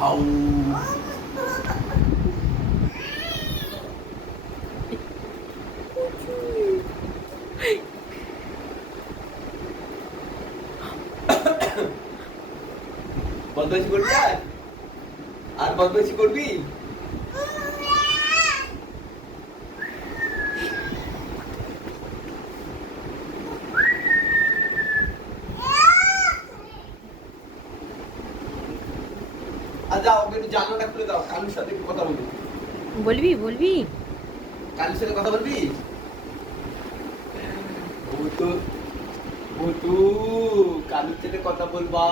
How বদমাইশি করবি আর বদমাইশি করবি? আর যাও, ওকে একটু জানলাটা খুলে দাও, কালুর সাথে একটু কথা বলবি। বলবি বলবি কালুর সাথে কথা বলবি? ও তো কালুর সাথে কথা বলবা।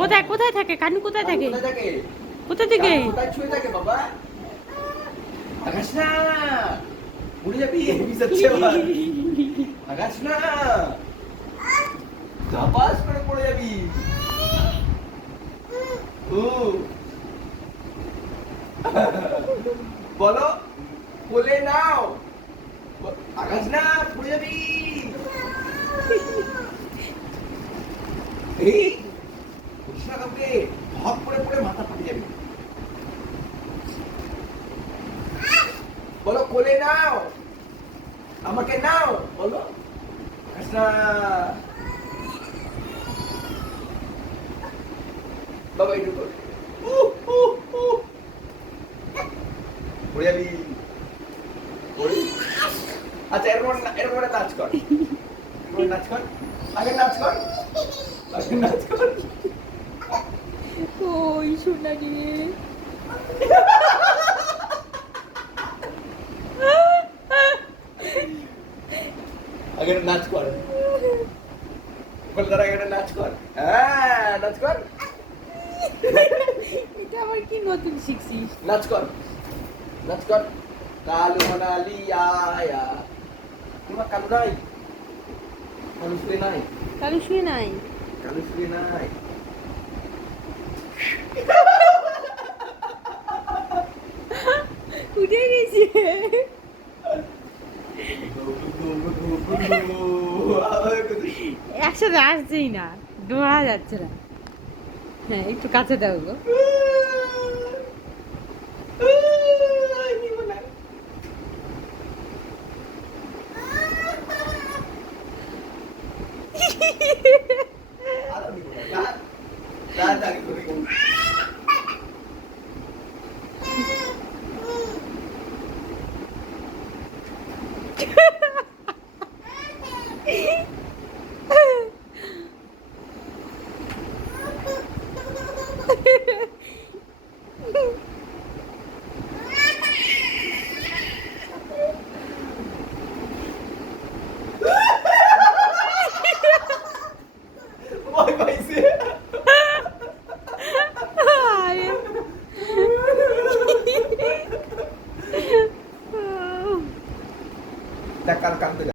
কোথায় কোথায় থাকে কানু? কোথায় থাকে? কোথায় থাকে? কোথা থেকে? কোথায় শুয়ে থাকে বাবা? আকাশ না, উড়ে যাবি বিছাচ্ছে আবার। আকাশ না, ধাপাস করে পড়ে যাবি। ও বলো, কোলে নাও। আকাশ না, পড়ে যাবি। এই কৃষ্ণা কাউকে ভাব করে পড়ে মাথা ফাটে যাবে। বলো কোলে নাও, আমাকে নাও, বলো। কৃষ্ণা বাবা একটু কর। পড়ে যাবি। আচ্ছা এরকম নাচ কর, নাচ কর, আগে নাচ কর, আগে নাচ কর। ওই শোনা রে। আগে নাচ কর, বলে তারা আগে নাচ কর। হ্যাঁ নাচ কর, এটা আবার কি নতুন শিখছিস? নাচ কর, নাচ কর। কালু মানালি আয়া। তোমার কালু নাই, কালু শুয়ে নাই, কালু শুয়ে নাই। কালু শুয়ে নাই। উঠে গেছে। একসাথে আসছেই না, দৌড়া যাচ্ছে না। হ্যাঁ একটু কাছে দাও গো। ভয় পাইছে। দেখ কাল কাঁদতে